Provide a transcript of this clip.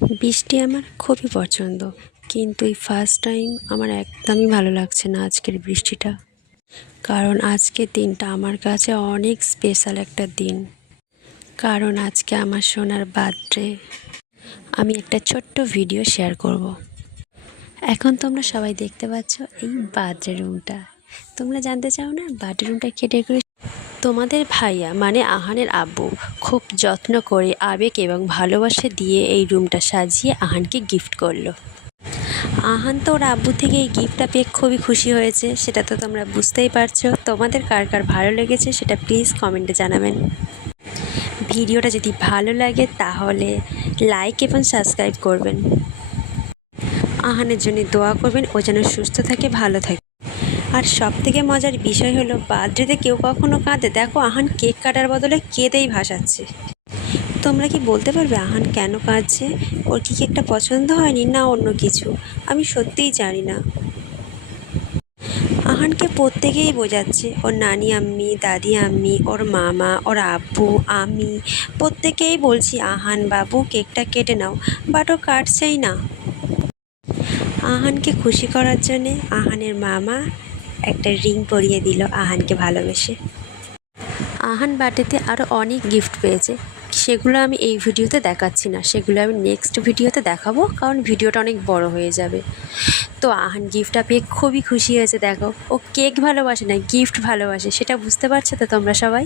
বৃষ্টি আমার খুবই পছন্দ, কিন্তু এই ফার্স্ট টাইম আমার একদমই ভালো লাগছে না আজকের বৃষ্টিটা। কারণ আজকের দিনটা আমার কাছে অনেক স্পেশাল একটা দিন। কারণ আজকে আমার সোনার বার্থডে। আমি একটা ছোট্ট ভিডিও শেয়ার করব। এখন তোমরা সবাই দেখতে পাচ্ছ এই বার্থডে রুমটা। তোমরা জানতে চাও না বার্থডে রুমটা কে ডেকোরেট? তোমাদের ভাইয়া মানে আহানের আব্বু খুব যত্ন করে আবেগ এবং ভালোবাসা দিয়ে এই রুমটা সাজিয়ে আহানকে গিফট করলো। আহান তো ওর আব্বু থেকে এই গিফটটা পেয়ে খুবই খুশি হয়েছে, সেটা তো তোমরা বুঝতেই পারছো। তোমাদের কার কার ভালো লেগেছে সেটা প্লিজ কমেন্টে জানাবেন। ভিডিওটা যদি ভালো লাগে তাহলে লাইক এবং সাবস্ক্রাইব করবেন। আহানের জন্য দোয়া করবেন, ও যেন সুস্থ থাকে, ভালো থাকে। আর সবথেকে মজার বিষয় হলো বার্থডেতে কেউ কখনো কাঁদে? দেখো আহান কেক কাটার বদলে কেঁদেই ভাসাচ্ছে। তোমরা কি বলতে পারবে আহান কেন কাঁদছে? ওর কি কেকটা পছন্দ হয়নি না অন্য কিছু? আমি সত্যিই জানি না। আহানকে প্রত্যেকেই বোঝাচ্ছে, ওর নানি আম্মি, দাদি আম্মি, ওর মামা, ওর আব্বু, আমি প্রত্যেকেই বলছি আহান বাবু কেকটা কেটে নাও, বাট ও কাটছেই না। আহানকে খুশি করার জন্যে আহানের মামা একটা রিং পরিয়ে দিল আহানকে ভালোবেসে। আহান বার্থডেতে আরও অনেক গিফট পেয়েছে, সেগুলো আমি এই ভিডিওতে দেখাচ্ছি না, সেগুলো আমি নেক্সট ভিডিওতে দেখাবো, কারণ ভিডিওটা অনেক বড় হয়ে যাবে। তো আহান গিফটটা পেয়ে খুবই খুশি হয়েছে। দেখো ও কেক ভালোবাসে না, গিফট ভালোবাসে, সেটা বুঝতে পারছো তো তোমরা সবাই।